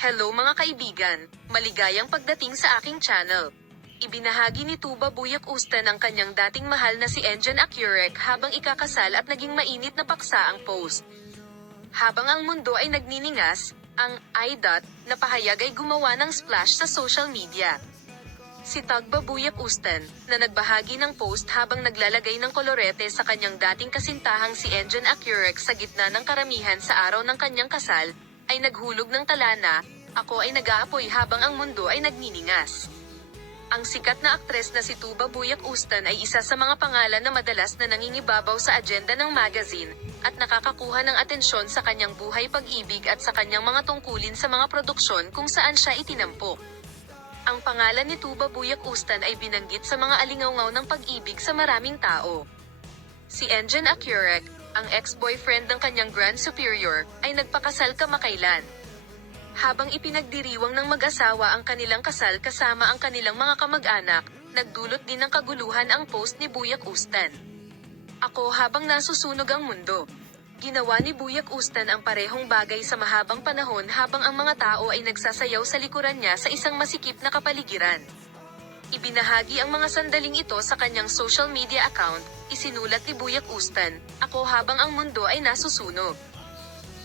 Hello mga kaibigan, maligayang pagdating sa aking channel. Ibinahagi ni Tuba Buyak Ustan ang kanyang dating mahal na si Enjan Akyurek habang ikakasal at naging mainit na paksa ang post. Habang ang mundo ay nagniningas, ang I. na pahayag ay gumawa ng splash sa social media. Si Tuba Buyak Ustan, na nagbahagi ng post habang naglalagay ng kolorete sa kanyang dating kasintahang si Enjan Akyurek sa gitna ng karamihan sa araw ng kanyang kasal, ay naghulog ng tala na, "Ako ay nag-aapoy habang ang mundo ay nagniningas." Ang sikat na aktres na si Tuba Buyak Ustan ay isa sa mga pangalan na madalas na nangingibabaw sa agenda ng magazine, at nakakakuha ng atensyon sa kanyang buhay pag-ibig at sa kanyang mga tungkulin sa mga produksyon kung saan siya itinampok. Ang pangalan ni Tuba Buyak Ustan ay binanggit sa mga alingawngaw ng pag-ibig sa maraming tao. Si Enjan Akyurek, ang ex-boyfriend ng kanyang Grand Superior, ay nagpakasal kamakailan. Habang ipinagdiriwang ng mag-asawa ang kanilang kasal kasama ang kanilang mga kamag-anak, nagdulot din ng kaguluhan ang post ni Buyak Ustan. "Ako habang nasusunog ang mundo." Ginawa ni Buyak Ustan ang parehong bagay sa mahabang panahon habang ang mga tao ay nagsasayaw sa likuran niya sa isang masikip na kapaligiran. Ibinahagi ang mga sandaling ito sa kanyang social media account. Isinulat ni Buyak Ustan, "Ako habang ang mundo ay nasusunog."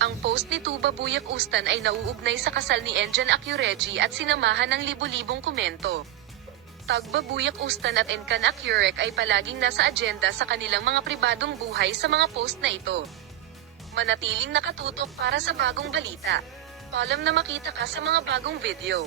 Ang post ni Tuba Buyak Ustan ay nauugnay sa kasal ni Enjan Akyurek at sinamahan ng libu-libong komento. Tuba Buyak Ustan at Enjan Akyurek ay palaging nasa agenda sa kanilang mga pribadong buhay sa mga post na ito. Manatiling nakatutok para sa bagong balita. Paalam na makita ka sa mga bagong video.